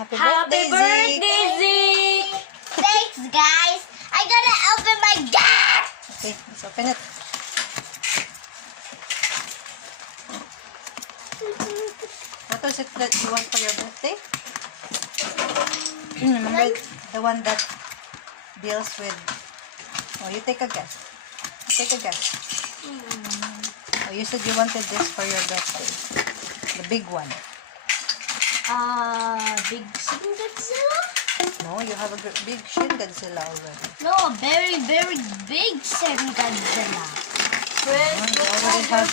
Happy Happy birthday, Zeke. birthday, Zeke! Thanks, guys. I gotta open my gap. Okay, let's open it. What was it that you want for your birthday? Remember the one that deals with... Oh, you take a guess. Take a guess. Oh, you said you wanted this for your birthday. The big one. Big Shin Godzilla? No, you have a big Shin Godzilla already. No, a very, very big Shin Godzilla. You already have...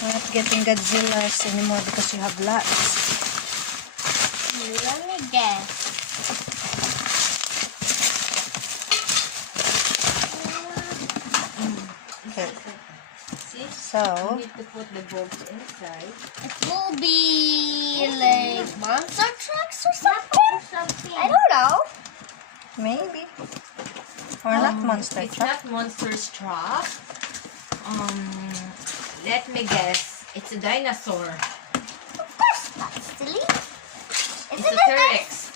You're not getting Godzillas anymore because you have lots. Let me guess. Okay, See? so... You need to put the bulbs inside. It will be like monster trucks or something? I don't know. Maybe. Or not monster It's truck. not Monster's truck. Let me guess. It's a dinosaur. Of course not, silly. It's Isn't a it T-Rex.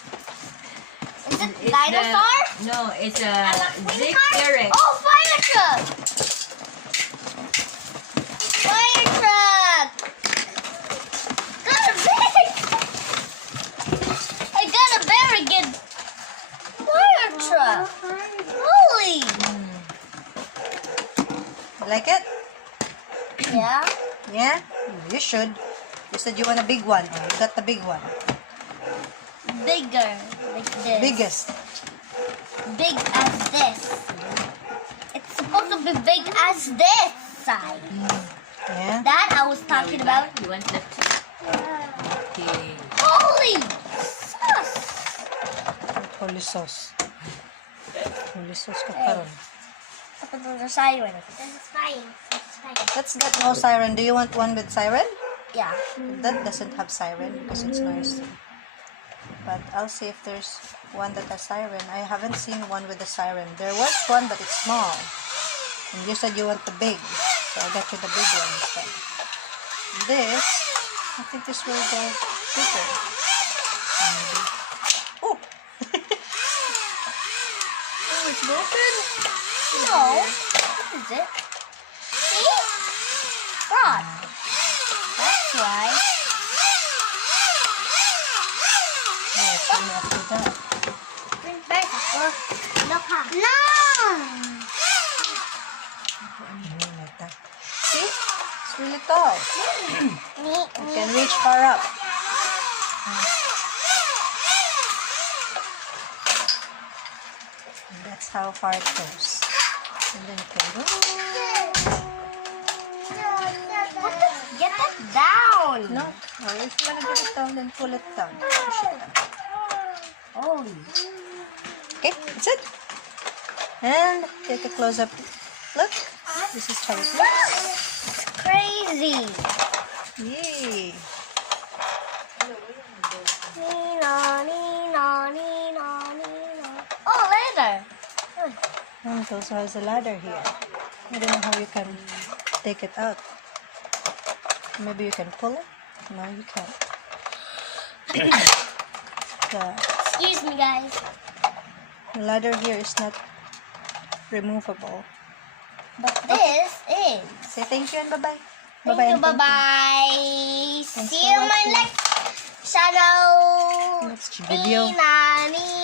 Is it It's dinosaur? No, it's a Zeke Car? T-Rex. Oh, fire truck! Fire truck! Got a big! I got a very good fire truck! Holy! You like it? Yeah? Yeah? You should. You said you want a big one. Oh, you got the big one. Bigger. Like this. Biggest. Big as this. It's supposed to be big as this side. Yeah? That I was talking about. You want that too? Okay. Holy sauce! Holy sauce. Holy sauce ka karon. The siren. This is fine. Let's get no siren. Do you want one with siren? Yeah. That doesn't have siren because it's noisy. But I'll see if there's one that has siren. I haven't seen one with a siren. There was one, but it's small. And you said you want the big. So I'll get you the big one instead. This, I think this will go bigger. Maybe. Oh! Oh, it's broken. No. What is it? See? Rod. That's right. Oh, it's going up to that. Bring back or no. No. Like that. See? It's really tall. You can reach far up. And that's how far it goes. And then you can go. Get that down. No. Oh, if you want to get it down, then pull it down. Push it down. Holy. Okay, that's it. And take a close-up look. This is how it looks. Crazy. Yay! Nina, Nina, Nina, Nina. Oh, later. And it also has a ladder here. I don't know how you can take it out. Maybe you can pull it? No, you can't. Excuse me, guys. The ladder here is not removable. But this is. Say thank you and bye-bye. Thank Bye-bye you. and thank Bye-bye. Thanks See for you in my watching. next channel. Next video. Nina, Nina.